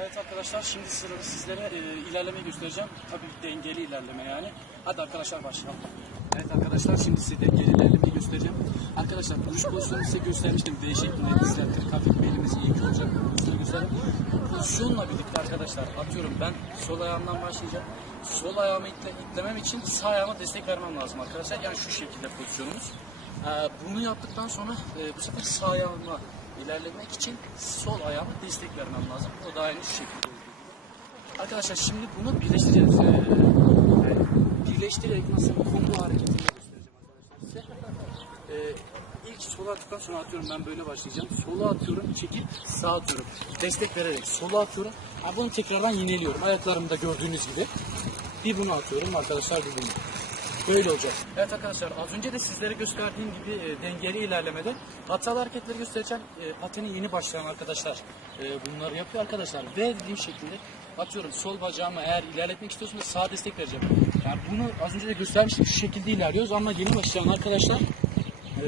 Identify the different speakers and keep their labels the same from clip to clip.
Speaker 1: Evet arkadaşlar şimdi sırada sizlere e, ilerlemeyi göstereceğim. Tabii dengeli ilerleme yani. Hadi arkadaşlar başlayalım. Evet arkadaşlar şimdi size dengeli ilerlemeyi göstereceğim. Arkadaşlar duruş pozisyonu size göstermiştim. V şeklinde dizler kırık hafif belimiz iyi olacak. Size. Pozisyonla birlikte arkadaşlar atıyorum ben sol ayağımdan başlayacağım. Sol ayağımı itle, itlemem için sağ ayağıma destek vermem lazım arkadaşlar. Yani şu şekilde pozisyonumuz. Ee, bunu yaptıktan sonra e, bu sefer sağ ayağıma ilerlemek için sol ayağıma destek vermem lazım. O da aynı şekilde. Arkadaşlar şimdi bunu birleştireceğiz. Ee, yani birleştirerek nasıl bir combo hareketini göstereceğim arkadaşlar size. Ee, ilk sola attıktan sonra atıyorum ben böyle başlayacağım. Sola atıyorum, çekip sağa atıyorum. Destek vererek sola atıyorum. Ha, bunu tekrardan yineliyorum. Ayaklarımda gördüğünüz gibi. Bir bunu atıyorum arkadaşlar bir bunu. Böyle olacak. Evet arkadaşlar az önce de sizlere gösterdiğim gibi e, dengeli ilerlemede hatalı hareketleri göstereceğim. E, patene yeni başlayan arkadaşlar e, bunları yapıyor arkadaşlar. Ve dediğim şekilde atıyorum sol bacağımı eğer ilerletmek istiyorsanız sağ destek vereceğim. Yani bunu az önce de göstermiştim şu şekilde ilerliyoruz ama yeni başlayan arkadaşlar e,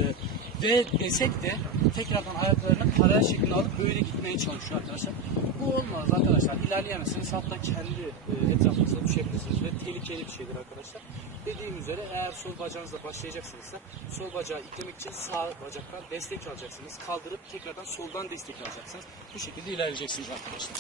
Speaker 1: ve desek de tekrardan ayaklarını paralel şekilde alıp böyle gitmeye çalışıyor arkadaşlar. Bu olmaz arkadaşlar. İlerleyemezsiniz. Hatta kendi e, etrafınıza düşebilirsiniz ve tehlikeli bir şeydir arkadaşlar. Dediğim üzere eğer sol bacağınızla başlayacaksınızsa sol bacağı itlemek için sağ bacaktan destek alacaksınız. Kaldırıp tekrardan soldan destek alacaksınız. Bu şekilde ilerleyeceksiniz arkadaşlar.